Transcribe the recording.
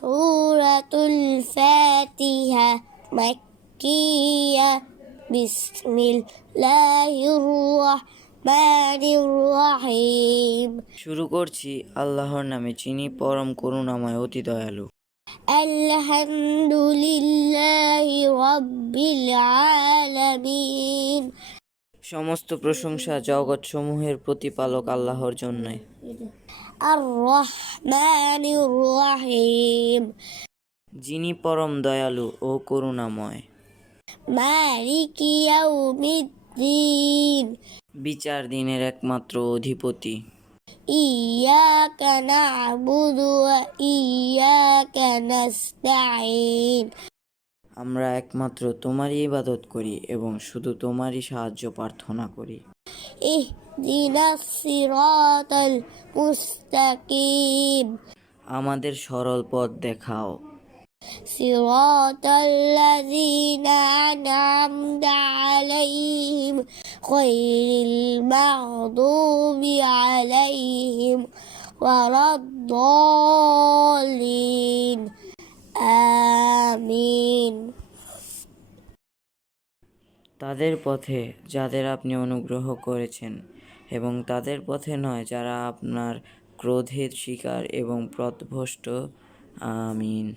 সূরাতুল ফাতিহা মাক্কিয়া বিসমিল্লাহির রাহমানির রাহিম। শুরু করছি আল্লাহর নামে, যিনি পরম করুণাময় অতি দয়ালু। আলহামদুলিল্লাহি রাব্বিল আলামিন। সমস্ত প্রশংসা জগৎসমূহের প্রতিপালক আল্লাহর জন্যে। আর রহমানির রাহিম। যিনি পরম দয়ালু ও করুণাময়। মালিকি ইয়াউমিদ্দিন। বিচার দিনের একমাত্র অধিপতি। ইয়াকা না'বুদু ওয়া ইয়াকা নাস্তাঈন। আমরা একমাত্র তোমারই ইবাদত করি এবং শুধু তোমারই সাহায্য প্রার্থনা করি। ইহদিনাস সিরাতাল মুস্তাকিম। আমাদের সরল পথ দেখাও। সিরাতাল্লাযীনা আন'আমতা আলাইহিম গায়রিল মাগদুবি আলাইহিম ওয়ালাদ-দাল্লিন। আমিন। তাদের পথে যাদের আপনি অনুগ্রহ করেছেন, এবং তাদের পথে নয় যারা আপনার ক্রোধের শিকার এবং পথভ্রষ্ট। আমিন।